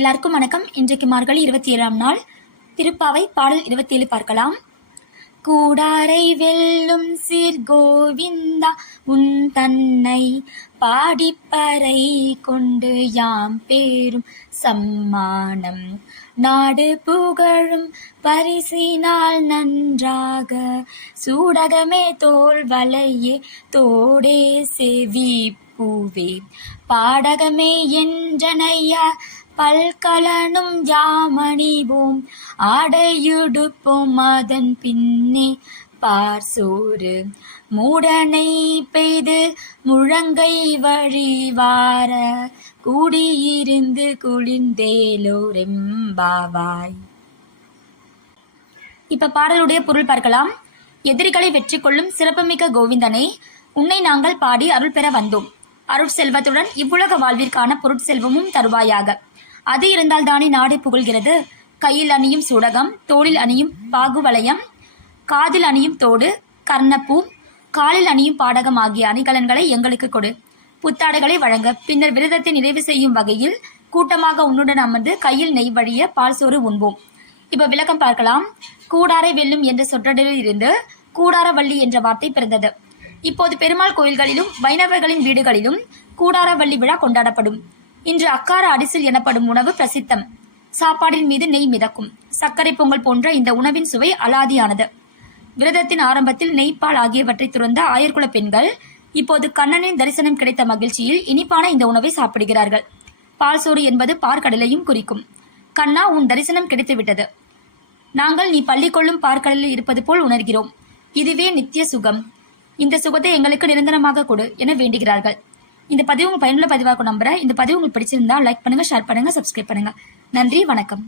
எல்லாருக்கும் வணக்கம். இன்றைக்கு மார்கழி இருபத்தி ஏழாம் நாள். திருப்பாவை பாடல் இருபத்தி ஏழு பார்க்கலாம். கூடாரை வெல்லும் சீர் கோவிந்தா உன் தன்னை பாடிப்பறை கொண்டு யாம் பேரும் சம்மானம். நாடு புகழும் பரிசினால் நன்றாக சூடகமே தோல் வலையே தோடே செவி பூவே. பாடகமே என்றனையா பல்கலனும் யாமணிவோம். ஆடையுடுப்போம் அதன் பின்னே பார்சோறு. மூடனை பெய்து முழங்கை வழிவார கூடியிருந்து குளிர்ந்தேலோரெம்பாவாய். இப்ப பாடலுடைய பொருள் பார்க்கலாம். எதிரிகளை வெற்றி கொள்ளும் சிறப்புமிக்க கோவிந்தனை உன்னை நாங்கள் பாடி அருள் பெற வந்தோம். அருட்செல்வத்துடன் இவ்வுலக வாழ்விற்கான பொருட்செல்வமும் தருவாயாக. அது இருந்தால் தானே நாடு புகழ்கிறது. கையில் அணியும் சுடகம் தோளில் அணியும் பாகுவலயம் காதில் அணியும் தோடு கர்ணப்பூ காலில் அணியும் பாடகம் ஆகிய அணிகலன்களை எங்களுக்கு கொடு. புத்தாடைகளை வழங்க பின்னர் விரதத்தை நிறைவு செய்யும் வகையில் கூட்டமாக உன்னுடன் அமர்ந்து கையில் நெய் வழிய பால் சோறு உண்போம். இப்ப விளக்கம் பார்க்கலாம். கூடாரை வெல்லும் என்ற சொற்றொடரில் இருந்து கூடாரவள்ளி என்ற வார்த்தை பிறந்தது. இப்போது பெருமாள் கோயில்களிலும் வைணவர்களின் வீடுகளிலும் கூடாரவள்ளி விழா கொண்டாடப்படும். இன்று அக்கார அரிசில் எனப்படும் உணவு பிரசித்தம். சாப்பாடின் மீது நெய் மிதக்கும். சர்க்கரை பொங்கல் போன்ற இந்த உணவின் சுவை அலாதியானது. விரதத்தின் ஆரம்பத்தில் நெய்ப்பால் ஆகியவற்றை துறந்த ஆயர்குல பெண்கள் இப்போது கண்ணனின் தரிசனம் கிடைத்த மகிழ்ச்சியில் இனிப்பான இந்த உணவை சாப்பிடுகிறார்கள். பால் சோறு என்பது பார்க்கடலையும் குறிக்கும். கண்ணா உன் தரிசனம் கிடைத்துவிட்டது. நாங்கள் நீ பள்ளி கொள்ளும் பார்க்கடலில் இருப்பது போல் உணர்கிறோம். இதுவே நித்திய சுகம். இந்த சுகத்தை எங்களுக்கு நிரந்தரமாக கொடு என வேண்டுகிறார்கள். இந்த பதிவு உங்கள் பயனுள்ள பதிவாக நம்புறேன். இந்த பதிவு உங்களுக்கு பிடிச்சிருந்தா லைக் பண்ணுங்க ஷேர் பண்ணுங்க சப்ஸ்கிரைப் பண்ணுங்க. நன்றி வணக்கம்.